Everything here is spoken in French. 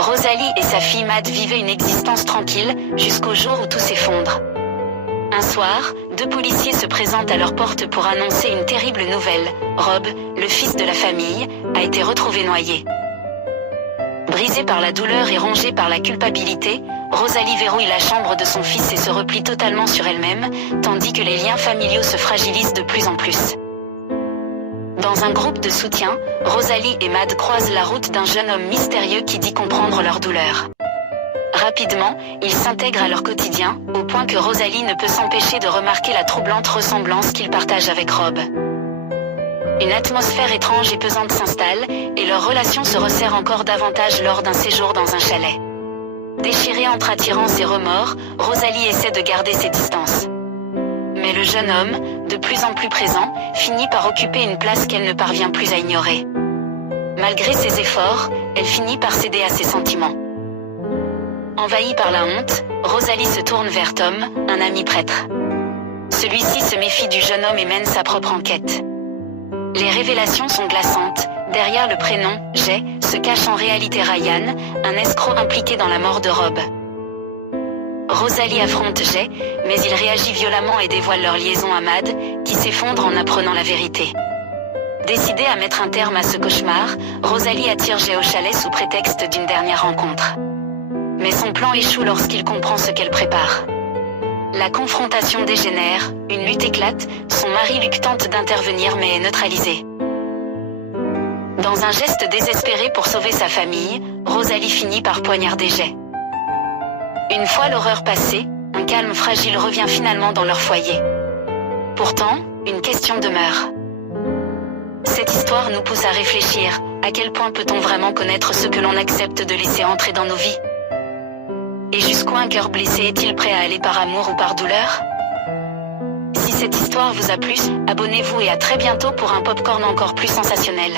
Rosalie et sa fille Mad vivaient une existence tranquille, jusqu'au jour où tout s'effondre. Un soir, 2 policiers se présentent à leur porte pour annoncer une terrible nouvelle. Rob, le fils de la famille, a été retrouvé noyé. Brisée par la douleur et rongée par la culpabilité, Rosalie verrouille la chambre de son fils et se replie totalement sur elle-même, tandis que les liens familiaux se fragilisent de plus en plus. Dans un groupe de soutien, Rosalie et Mad croisent la route d'un jeune homme mystérieux qui dit comprendre leur douleur. Rapidement, ils s'intègrent à leur quotidien, au point que Rosalie ne peut s'empêcher de remarquer la troublante ressemblance qu'ils partagent avec Rob. Une atmosphère étrange et pesante s'installe, et leur relation se resserre encore davantage lors d'un séjour dans un chalet. Déchirée entre attirance et remords, Rosalie essaie de garder ses distances. Mais le jeune homme, de plus en plus présent, finit par occuper une place qu'elle ne parvient plus à ignorer. Malgré ses efforts, elle finit par céder à ses sentiments. Envahie par la honte, Rosalie se tourne vers Tom, un ami prêtre. Celui-ci se méfie du jeune homme et mène sa propre enquête. Les révélations sont glaçantes. Derrière le prénom, Jay, se cache en réalité Ryan, un escroc impliqué dans la mort de Rob. Rosalie affronte Jay, mais il réagit violemment et dévoile leur liaison à Mad, qui s'effondre en apprenant la vérité. Décidée à mettre un terme à ce cauchemar, Rosalie attire Jay au chalet sous prétexte d'une dernière rencontre. Mais son plan échoue lorsqu'il comprend ce qu'elle prépare. La confrontation dégénère, une lutte éclate, son mari Luc tente d'intervenir mais est neutralisé. Dans un geste désespéré pour sauver sa famille, Rosalie finit par poignarder Jay. Une fois l'horreur passée, un calme fragile revient finalement dans leur foyer. Pourtant, une question demeure. Cette histoire nous pousse à réfléchir, à quel point peut-on vraiment connaître ce que l'on accepte de laisser entrer dans nos vies ? Et jusqu'où un cœur blessé est-il prêt à aller par amour ou par douleur ? Si cette histoire vous a plu, abonnez-vous et à très bientôt pour un popcorn encore plus sensationnel.